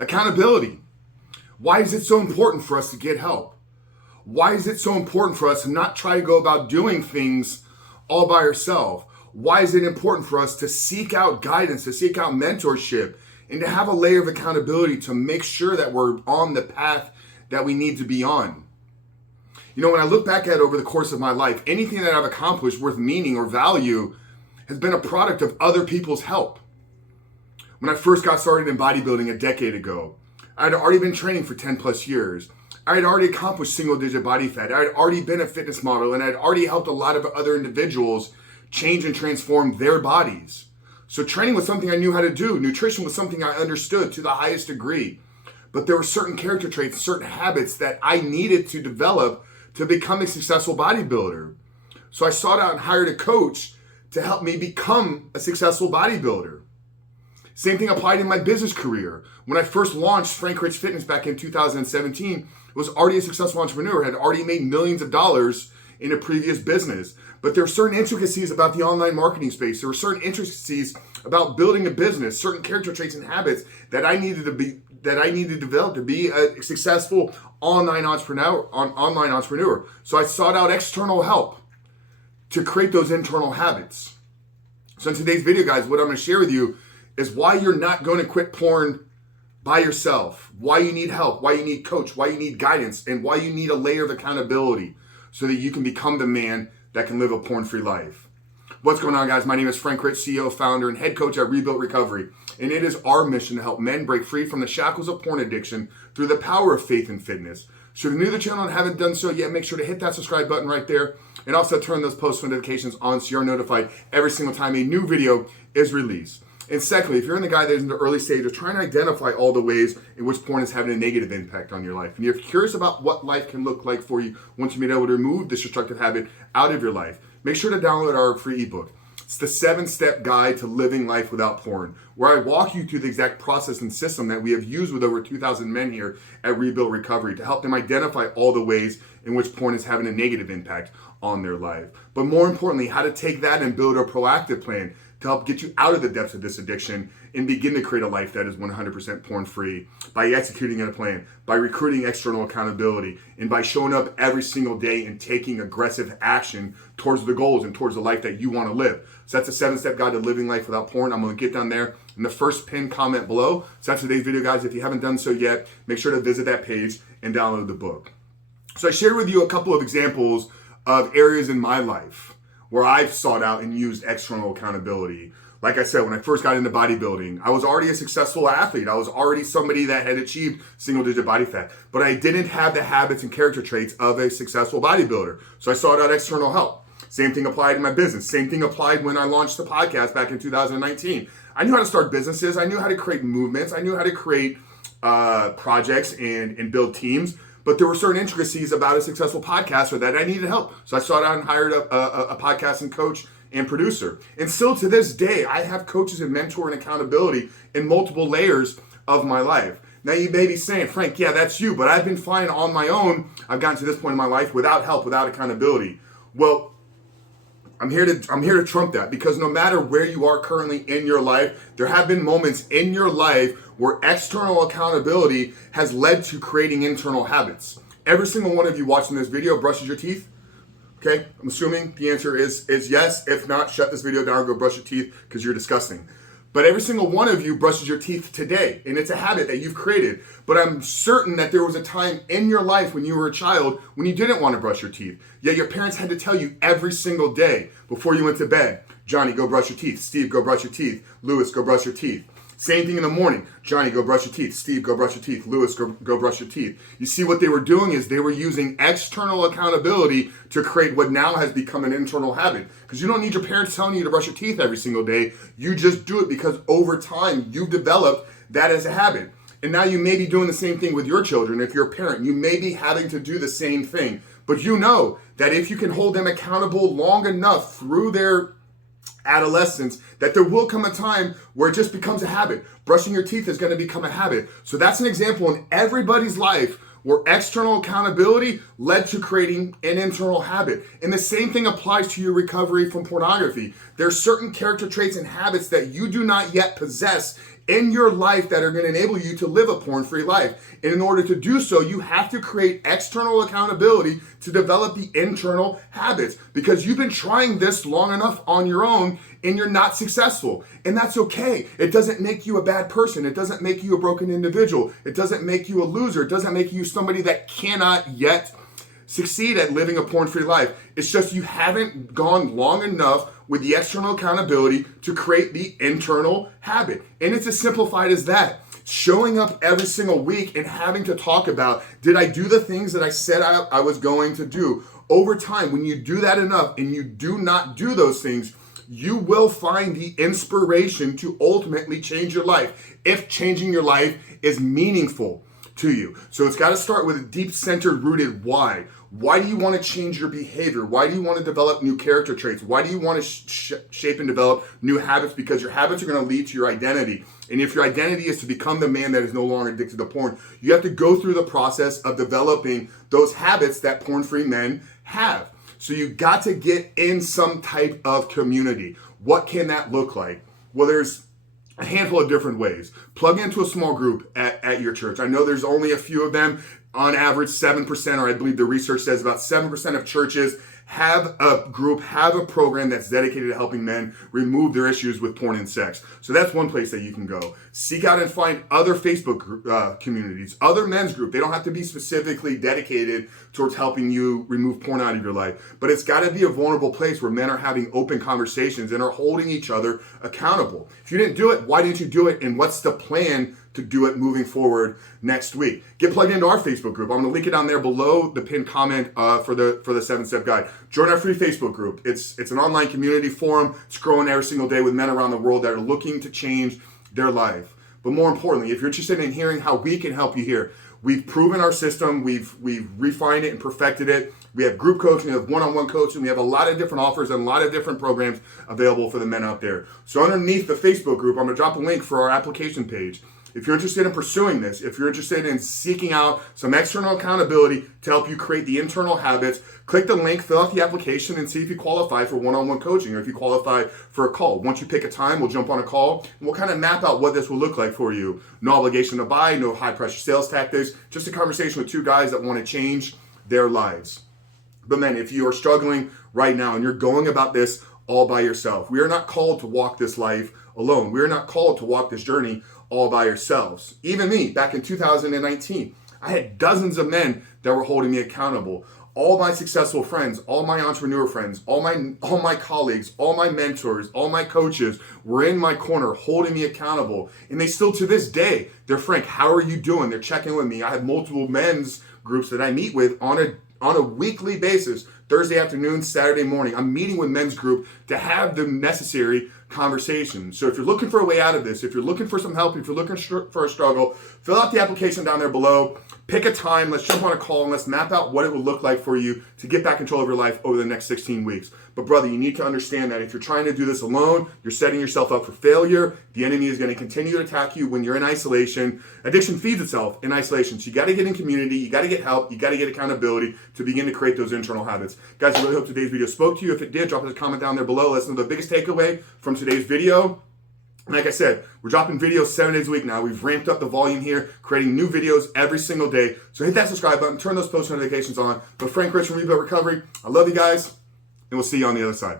Accountability. Why is it so important for us to get help? Why is it so important for us to not try to go about doing things all by ourselves? Why is it important for us to seek out guidance, to seek out mentorship, and to have a layer of accountability to make sure that we're on the path that we need to be on? You know, when I look back at it over the course of my life, anything that I've accomplished worth meaning or value has been a product of other people's help. When I first got started in bodybuilding a decade ago, I had already been training for 10 plus years. I had already accomplished single digit body fat. I had already been a fitness model, and I had already helped a lot of other individuals change and transform their bodies. So training was something I knew how to do. Nutrition was something I understood to the highest degree. But there were certain character traits, certain habits that I needed to develop to become a successful bodybuilder. So I sought out and hired a coach to help me become a successful bodybuilder. Same thing applied in my business career. When I first launched Frank Rich Fitness back in 2017, I was already a successful entrepreneur, had already made millions of dollars in a previous business. But there are certain intricacies about the online marketing space. There were certain intricacies about building a business, certain character traits and habits that I needed to develop to be a successful online entrepreneur. So I sought out external help to create those internal habits. So in today's video, guys, what I'm going to share with you is why you're not going to quit porn by yourself, why you need help, why you need coach, why you need guidance, and why you need a layer of accountability so that you can become the man that can live a porn-free life. What's going on, guys? My name is Frank Rich, CEO, founder, and head coach at Rebuilt Recovery, and it is our mission to help men break free from the shackles of porn addiction through the power of faith and fitness. So if you're new to the channel and haven't done so yet, make sure to hit that subscribe button right there, and also turn those post notifications on so you're notified every single time a new video is released. And secondly, if you're in the guy that is in the early stage of trying to identify all the ways in which porn is having a negative impact on your life, and you're curious about what life can look like for you once you've been able to remove this destructive habit out of your life, make sure to download our free ebook. It's the 7-step guide to living life without porn, where I walk you through the exact process and system that we have used with over 2,000 men here at Rebuilt Recovery to help them identify all the ways in which porn is having a negative impact on their life. But more importantly, how to take that and build a proactive plan to help get you out of the depths of this addiction and begin to create a life that is 100% porn-free by executing a plan, by recruiting external accountability, and by showing up every single day and taking aggressive action towards the goals and towards the life that you want to live. So that's a 7-step guide to living life without porn. I'm going to get down there in the first pinned comment below. So that's today's video, guys. If you haven't done so yet, make sure to visit that page and download the book. So I shared with you a couple of examples of areas in my life where I've sought out and used external accountability. Like I said, when I first got into bodybuilding, I was already a successful athlete. I was already somebody that had achieved single-digit body fat, but I didn't have the habits and character traits of a successful bodybuilder. So I sought out external help. Same thing applied in my business. Same thing applied when I launched the podcast back in 2019. I knew how to start businesses. I knew how to create movements. I knew how to create projects and build teams. But there were certain intricacies about a successful podcaster that I needed help. So I sought out and hired a podcasting coach and producer. And still to this day, I have coaches and mentor and accountability in multiple layers of my life. Now you may be saying, Frank, yeah, that's you, but I've been flying on my own. I've gotten to this point in my life without help, without accountability. Well, I'm here to trump that, because no matter where you are currently in your life, there have been moments in your life where external accountability has led to creating internal habits. Every single one of you watching this video brushes your teeth. Okay, I'm assuming the answer is yes. If not, shut this video down and go brush your teeth because you're disgusting. But every single one of you brushes your teeth today, and it's a habit that you've created. But I'm certain that there was a time in your life when you were a child when you didn't want to brush your teeth. Yet your parents had to tell you every single day before you went to bed, Johnny, go brush your teeth. Steve, go brush your teeth. Louis, go brush your teeth. Same thing in the morning. Johnny, go brush your teeth. Steve, go brush your teeth. Louis, go brush your teeth. You see, what they were doing is they were using external accountability to create what now has become an internal habit. Because you don't need your parents telling you to brush your teeth every single day. You just do it because over time you've developed that as a habit. And now you may be doing the same thing with your children. If you're a parent, you may be having to do the same thing. But you know that if you can hold them accountable long enough through their adolescence, that there will come a time where it just becomes a habit. Brushing your teeth is going to become a habit. So that's an example in everybody's life where external accountability led to creating an internal habit. And the same thing applies to your recovery from pornography. There are certain character traits and habits that you do not yet possess in your life that are going to enable you to live a porn-free life. And in order to do so, you have to create external accountability to develop the internal habits, because you've been trying this long enough on your own and you're not successful. And that's okay. It doesn't make you a bad person. It doesn't make you a broken individual. It doesn't make you a loser. It doesn't make you somebody that cannot yet succeed at living a porn-free life. It's just you haven't gone long enough with the external accountability to create the internal habit. And it's as simplified as that. Showing up every single week and having to talk about, did I do the things that I said I was going to do? Over time, when you do that enough and you do not do those things, you will find the inspiration to ultimately change your life, if changing your life is meaningful to you. So it's got to start with a deep centered rooted why. Why do you want to change your behavior? Why do you want to develop new character traits? Why do you want to shape and develop new habits? Because your habits are going to lead to your identity. And if your identity is to become the man that is no longer addicted to porn, you have to go through the process of developing those habits that porn-free men have. So you got to get in some type of community. What can that look like? Well, there's a handful of different ways. Plug into a small group at your church. I know there's only a few of them. On average, 7%, or I believe the research says about 7% of churches have a group, have a program that's dedicated to helping men remove their issues with porn and sex. So that's one place that you can go. Seek out and find other Facebook communities, other men's group. They don't have to be specifically dedicated towards helping you remove porn out of your life, but it's got to be a vulnerable place where men are having open conversations and are holding each other accountable. If you didn't do it, why didn't you do it? And what's the plan to do it moving forward next week? Get plugged into our Facebook group. I'm going to link it down there below the pinned comment for the 7-step guide. Join our free Facebook group. It's an online community forum. It's growing every single day with men around the world that are looking to change their life. But more importantly, if you're interested in hearing how we can help you here, we've proven our system. We've refined it and perfected it. We have group coaching, we have one-on-one coaching. We have a lot of different offers and a lot of different programs available for the men out there. So underneath the Facebook group, I'm going to drop a link for our application page. If you're interested in pursuing this, if you're interested in seeking out some external accountability to help you create the internal habits, click the link, fill out the application, and see if you qualify for one-on-one coaching or if you qualify for a call. Once you pick a time, we'll jump on a call, and we'll kind of map out what this will look like for you. No obligation to buy, no high-pressure sales tactics, just a conversation with two guys that want to change their lives. But men, if you are struggling right now and you're going about this all by yourself, we are not called to walk this life alone. We are not called to walk this journey all by yourselves. Even me, back in 2019, I had dozens of men that were holding me accountable. All my successful friends, all my entrepreneur friends, all my colleagues, all my mentors, all my coaches were in my corner holding me accountable. And they still, to this day, they're frank, how are you doing? They're checking with me. I have multiple men's groups that I meet with on a weekly basis, Thursday afternoon, Saturday morning. I'm meeting with men's group to have the necessary conversation. So if you're looking for a way out of this, if you're looking for some help, if you're looking for a struggle, fill out the application down there below. Pick a time. Let's jump on a call and let's map out what it will look like for you to get back control of your life over the next 16 weeks. But brother, you need to understand that if you're trying to do this alone, you're setting yourself up for failure. The enemy is going to continue to attack you when you're in isolation. Addiction feeds itself in isolation. So you got to get in community. You got to get help. You got to get accountability to begin to create those internal habits. Guys, I really hope today's video spoke to you. If it did, drop us a comment down there below. Let us know the biggest takeaway from today's video. And like I said, we're dropping videos 7 days a week now. We've ramped up the volume here, creating new videos every single day. So hit that subscribe button, turn those post notifications on. But Frank Rich from Rebuild Recovery, I love you guys, and we'll see you on the other side.